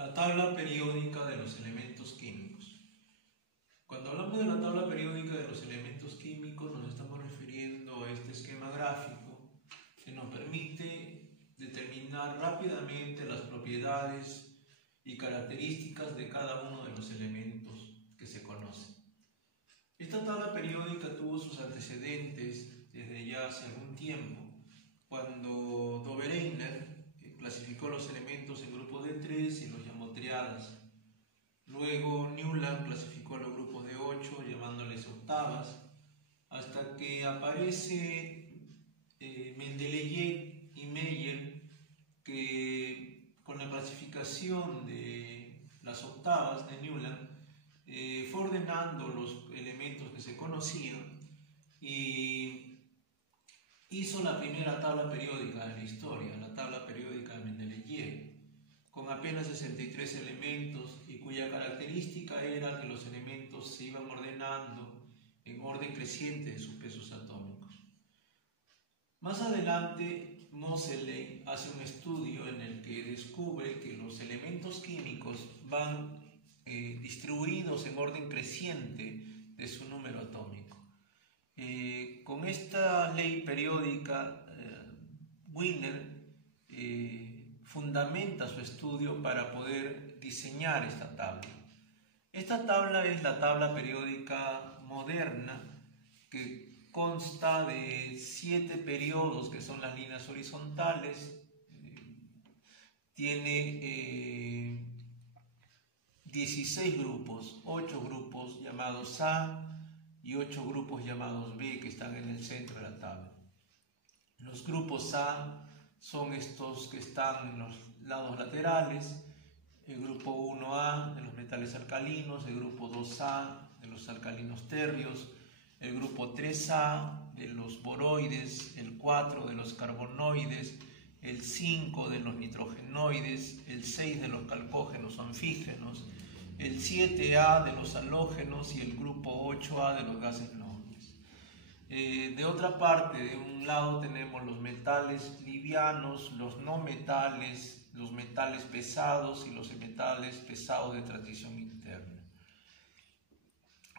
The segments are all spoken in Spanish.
La tabla periódica de los elementos químicos. Cuando hablamos de la tabla periódica de los elementos químicos, nos estamos refiriendo a este esquema gráfico que nos permite determinar rápidamente las propiedades y características de cada uno de los elementos que se conocen. Esta tabla periódica tuvo sus antecedentes desde ya hace algún tiempo, cuando Dobereiner clasificó los elementos en grupos de 3 y los llamó triadas. Luego Newland clasificó los grupos de 8 llamándoles octavas, hasta que aparece Mendeleev y Meyer, que con la clasificación de las octavas de Newland fue ordenando los elementos que se conocían y hizo la primera tabla periódica de la historia, la tabla periódica de Mendeleev, con apenas 63 elementos y cuya característica era que los elementos se iban ordenando en orden creciente de sus pesos atómicos. Más adelante, Moseley hace un estudio en el que descubre que los elementos químicos van distribuidos en orden creciente de su número atómico. Con esta ley periódica, Wiener fundamenta su estudio para poder diseñar esta tabla. Esta tabla es la tabla periódica moderna, que consta de 7 periodos que son las líneas horizontales, tiene 16 grupos, 8 grupos llamados A y 8 grupos llamados B que están en el centro de la tabla. Los grupos A son estos que están en los lados laterales, el grupo 1A de los metales alcalinos, el grupo 2A de los alcalinos tercios, el grupo 3A de los boroides, el 4 de los carbonoides, el 5 de los nitrogenoides, el 6 de los calcógenos anfígenos, el 7A de los halógenos y el grupo 8A de los gases nobles. De otra parte, de un lado tenemos los metales livianos, los no metales, los metales pesados y los metales pesados de transición interna.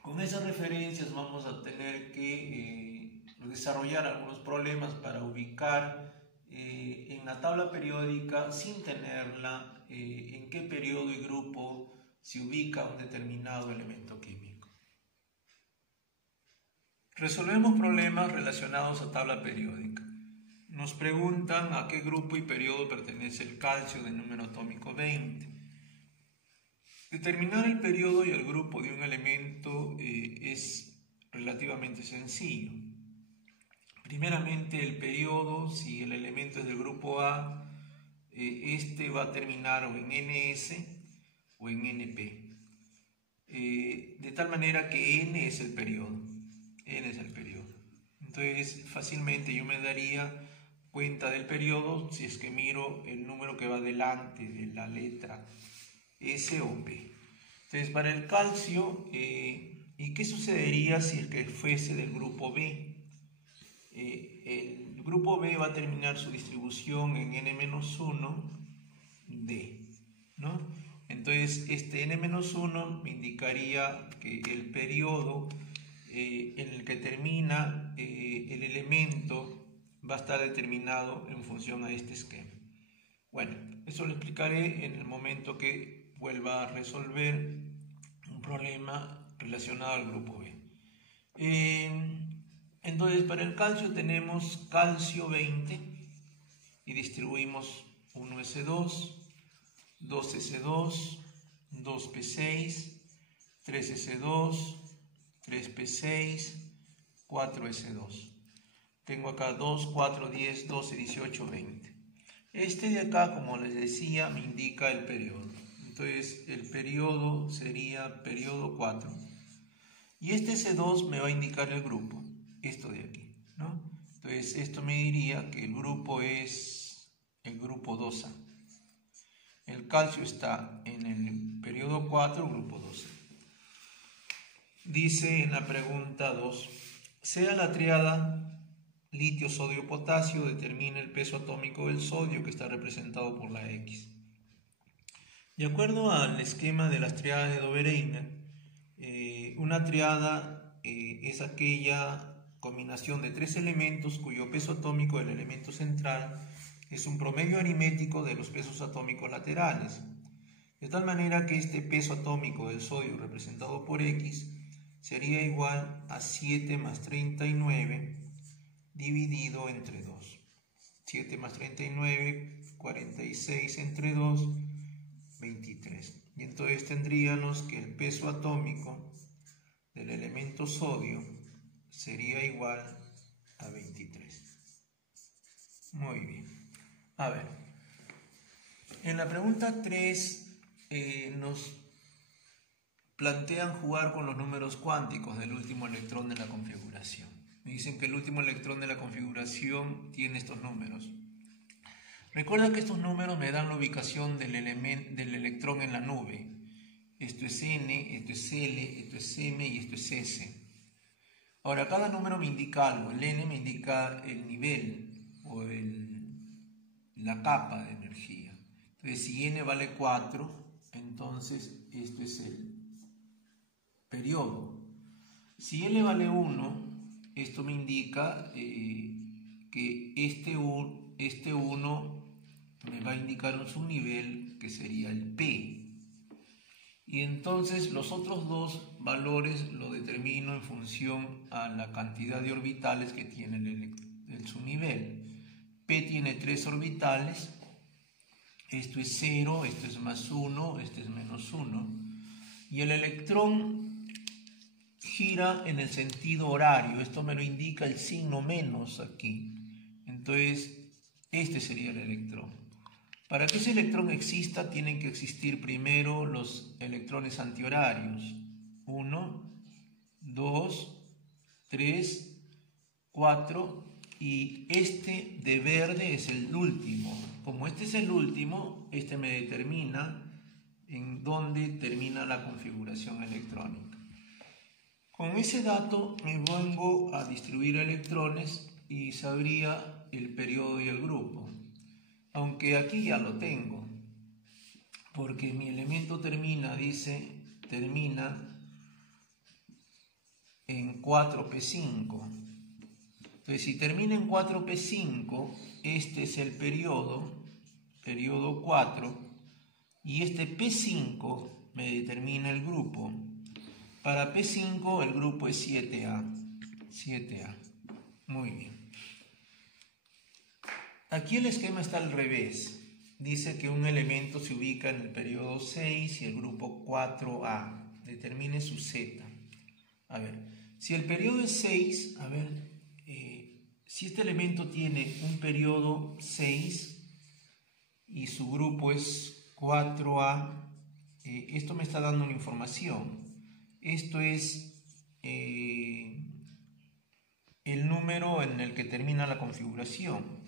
Con esas referencias vamos a tener que desarrollar algunos problemas para ubicar en la tabla periódica, sin tenerla, en qué periodo y grupo se ubica un determinado elemento químico. Resolvemos problemas relacionados a tabla periódica. Nos preguntan a qué grupo y periodo pertenece el calcio de número atómico 20. Determinar el periodo y el grupo de un elemento es relativamente sencillo. Primeramente, el periodo, si el elemento es del grupo A, este va a terminar o en NS o en NP, de tal manera que N es el periodo. Entonces, fácilmente yo me daría cuenta del periodo si es que miro el número que va delante de la letra S o P. Entonces, para el calcio, ¿y qué sucedería si es que fuese del grupo B? El grupo B va a terminar su distribución en N-1D, ¿no? Entonces, este N-1 me indicaría que el periodo en el que termina el elemento va a estar determinado en función a este esquema. Bueno, eso lo explicaré en el momento que vuelva a resolver un problema relacionado al grupo B. Entonces, para el calcio tenemos calcio 20 y distribuimos 1S2, 2S2, 2P6, 3S2, 3P6, 4S2. Tengo acá 2, 4, 10, 12, 18, 20. Este de acá, como les decía, me indica el periodo. Entonces, el periodo sería periodo 4. Y este S2 me va a indicar el grupo, esto de aquí, ¿no? Entonces, esto me diría que el grupo es el grupo 2A. El calcio está en el periodo 4, grupo 2A. Dice en la pregunta 2, sea la triada litio, sodio, potasio, determina el peso atómico del sodio que está representado por la X. De acuerdo al esquema de las triadas de Dobereiner, una triada es aquella combinación de tres elementos cuyo peso atómico del elemento central es un promedio aritmético de los pesos atómicos laterales, de tal manera que este peso atómico del sodio representado por X sería igual a 7 más 39 dividido entre 2. 7 más 39, 46 entre 2, 23. Y entonces tendríamos que el peso atómico del elemento sodio sería igual a 23. Muy bien. A ver, en la pregunta 3 nos plantean jugar con los números cuánticos del último electrón de la configuración. Me dicen que el último electrón de la configuración tiene estos números. Recuerda que estos números me dan la ubicación del electrón en la nube. Esto es N, esto es L, esto es M y esto es S. Ahora, cada número me indica algo. El N me indica el nivel o la capa de energía. Entonces, si N vale 4, entonces esto es el periodo. Si L vale 1, esto me indica que este 1 me va a indicar un subnivel que sería el P. Y entonces los otros dos valores lo determino en función a la cantidad de orbitales que tiene el subnivel. P tiene 3 orbitales. Esto es 0, esto es más 1, esto es menos 1. Y el electrón gira en el sentido horario. Esto me lo indica el signo menos aquí. Entonces, este sería el electrón. Para que ese electrón exista, tienen que existir primero los electrones antihorarios. 1, 2, 3, 4. Y este de verde es el último. Como este es el último, este me determina en dónde termina la configuración electrónica. Con ese dato me vengo a distribuir electrones y sabría el periodo y el grupo. Aunque aquí ya lo tengo, porque mi elemento termina en 4p5. Entonces, si termina en 4p5, este es el periodo 4, y este p5 me determina el grupo. Para p5 el grupo es 7a. Muy bien. Aquí el esquema está al revés. Dice que un elemento se ubica en el periodo 6 y el grupo 4a. Determine su z. A ver, si el periodo es 6, a ver, si este elemento tiene un periodo 6 y su grupo es 4a, esto me está dando una información. Esto es el número en el que termina la configuración.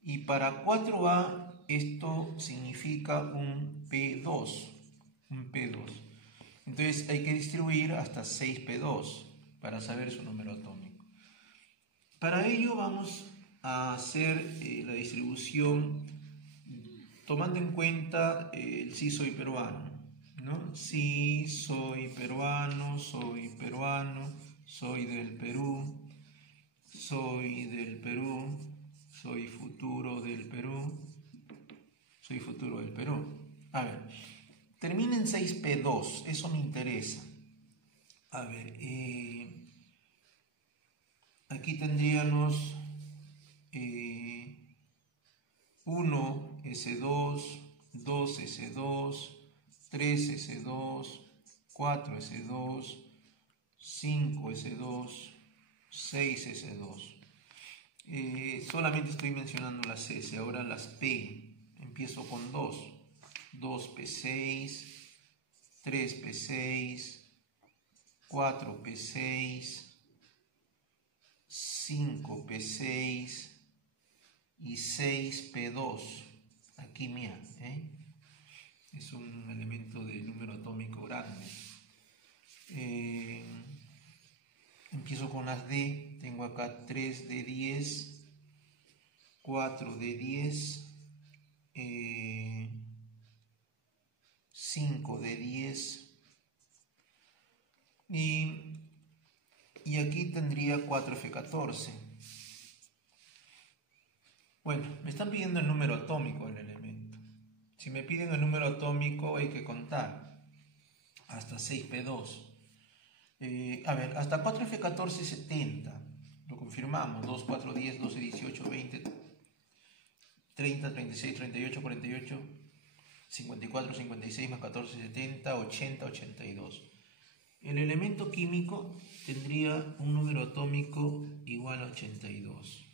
Y para 4a esto significa un P2. Entonces hay que distribuir hasta 6P2 para saber su número atómico. Para ello vamos a hacer la distribución tomando en cuenta el sí soy peruano, ¿no? Sí soy peruano, soy del Perú, soy futuro del Perú, A ver, termina en 6P2, eso me interesa. A ver, aquí tendríamos 1S2, 2S2, 3S2, 4S2, 5S2, 6S2. Solamente estoy mencionando las S, ahora las P. Empiezo con 2. 2P6, 3P6, 4P6, 5P6 y 6P2. Aquí mira, es un elemento de número atómico grande. Empiezo con las D, tengo acá 3 de 10, 4 de 10, 5d10 y aquí tendría 4f14. Bueno, me están pidiendo el número atómico del elemento. Si me piden el número atómico hay que contar hasta 6p2. A ver, hasta 4f14 es 70. Lo confirmamos. 2, 4, 10, 12, 18, 20, 30, 36, 38, 48, 54, 56 más 14, 70, 80, 82. El elemento químico tendría un número atómico igual a 82.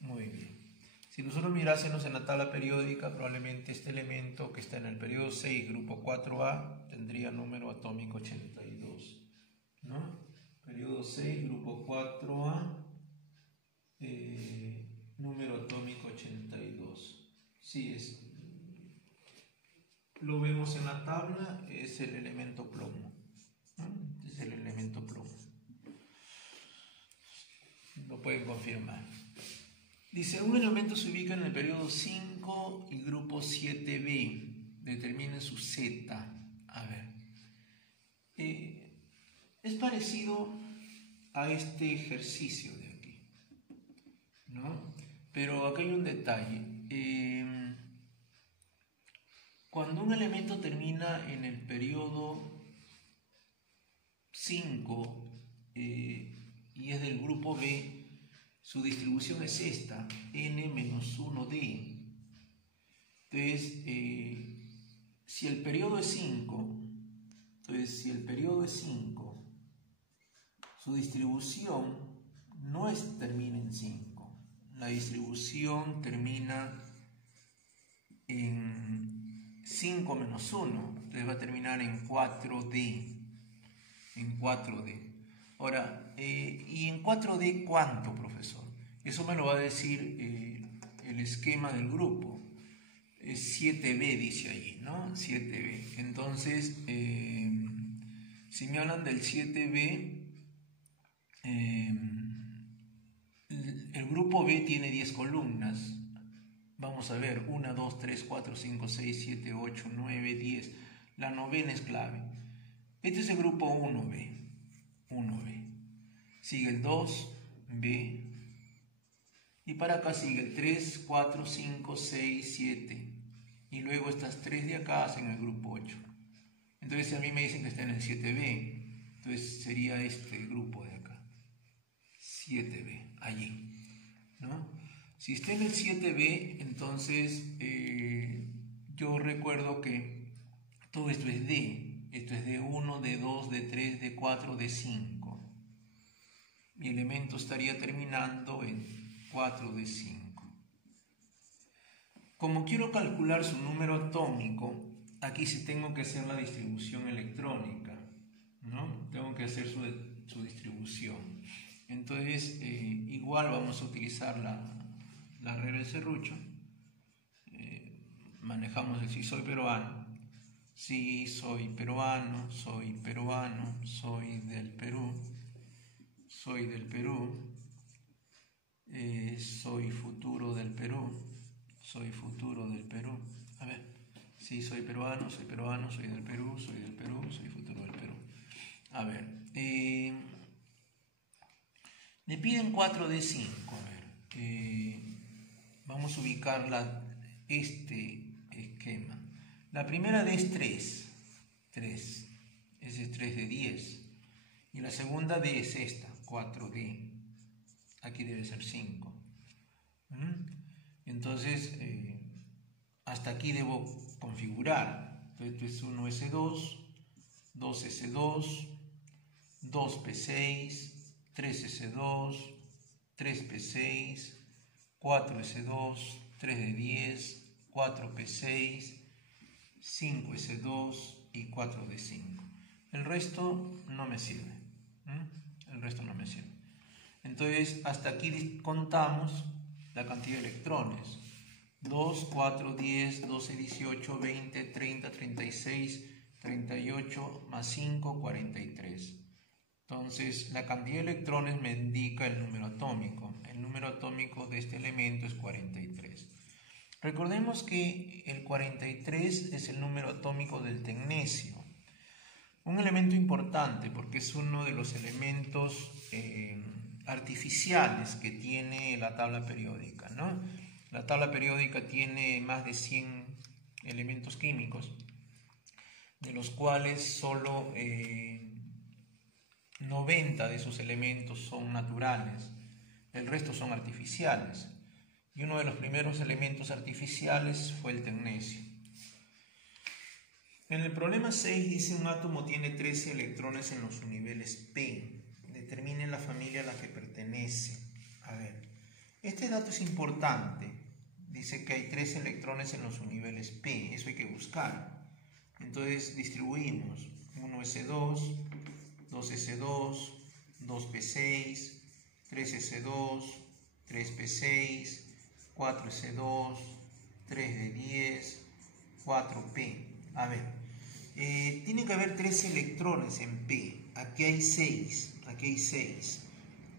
Muy bien. Si nosotros mirásemos en la tabla periódica, probablemente este elemento que está en el periodo 6, grupo 4A, tendría número atómico 82. ¿No? Periodo 6, grupo 4A, número atómico 82. Sí, lo vemos en la tabla, es el elemento plomo. Es el elemento plomo. Lo pueden confirmar. Dice, un elemento se ubica en el periodo 5 y grupo 7b. Determine su Z. A ver. Es parecido a este ejercicio de aquí, ¿no? Pero acá hay un detalle. Cuando un elemento termina en el periodo 5 y es del grupo B, su distribución es esta, n-1d. Entonces, si el periodo es 5, su distribución no termina en 5. La distribución termina en 5 menos 1. Entonces va a terminar en 4D. Ahora, ¿y en 4D cuánto, profesor? Eso me lo va a decir el esquema del grupo. Es 7B, dice allí, ¿no? 7B. Entonces, si me hablan del 7B, el grupo B tiene 10 columnas. Vamos a ver, 1, 2, 3, 4, 5, 6, 7, 8, 9, 10. La novena es clave. Este es el grupo 1B. Sigue el 2B. Y para acá sigue el 3, 4, 5, 6, 7. Y luego estas 3 de acá hacen el grupo 8. Entonces a mí me dicen que está en el 7B. Entonces sería este grupo de acá. 7B, allí, ¿no? Si está en el 7B, entonces yo recuerdo que todo esto es D. Esto es D1, D2, D3, D4, D5. Mi elemento estaría terminando en 4D5. Como quiero calcular su número atómico, aquí sí tengo que hacer la distribución electrónica, ¿no? Tengo que hacer su distribución. Entonces, igual vamos a utilizar la regla del serrucho. Manejamos el si soy peruano. Sí, soy peruano, soy del Perú, soy futuro del Perú, A ver, sí, soy peruano, soy del Perú, soy futuro del Perú. A ver, me piden 4D5, a ver, vamos a ubicar este esquema. La primera D es 3, ese es 3 de 10. Y la segunda D es esta, 4D. Aquí debe ser 5. Entonces, hasta aquí debo configurar. Entonces, esto es 1S2, 2S2, 2P6, 3S2, 3P6, 4S2, 3D10, 4P6, 5S2 y 4D5. El resto no me sirve. Entonces, hasta aquí contamos la cantidad de electrones. 2, 4, 10, 12, 18, 20, 30, 36, 38, más 5, 43. Entonces, la cantidad de electrones me indica el número atómico. El número atómico de este elemento es 43. Recordemos que el 43 es el número atómico del tecnecio. Un elemento importante porque es uno de los elementos artificiales que tiene la tabla periódica, ¿no? La tabla periódica tiene más de 100 elementos químicos, de los cuales solo 90 de esos elementos son naturales, el resto son artificiales. Y uno de los primeros elementos artificiales fue el tecnecio. En el problema 6 dice un átomo tiene 13 electrones en los subniveles P. Determine la familia a la que pertenece. A ver, este dato es importante. Dice que hay 13 electrones en los subniveles P. Eso hay que buscar. Entonces distribuimos 1s2, 2s2, 2p6, 3s2, 3p6, 4s2, 3d10, 4p. A ver, tiene que haber 13 electrones en P. Aquí hay 6, aquí hay 6,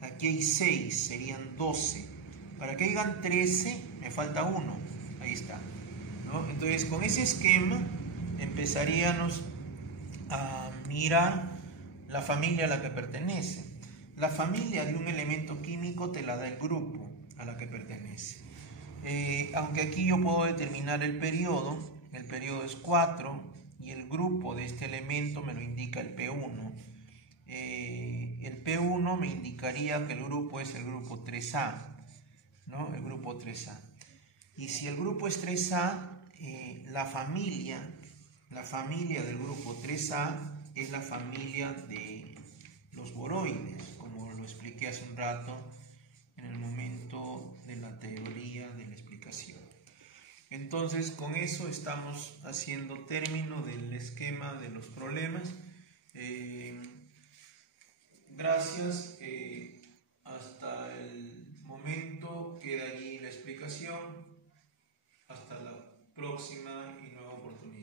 aquí hay 6, serían 12. Para que hayan 13, me falta 1. Ahí está, ¿no? Entonces, con ese esquema empezaríamos a mirar la familia a la que pertenece. La familia de un elemento químico te la da el grupo a la que pertenece. Aunque aquí yo puedo determinar el periodo es 4 y el grupo de este elemento me lo indica el P1. El P1 me indicaría que el grupo es el grupo 3A, ¿no? El grupo 3A. Y si el grupo es 3A, la familia del grupo 3A es la familia de los boroides, como lo expliqué hace un rato en el momento de la teoría de la explicación. Entonces, con eso estamos haciendo término del esquema de los problemas. Gracias. Hasta el momento queda allí la explicación. Hasta la próxima y nueva oportunidad.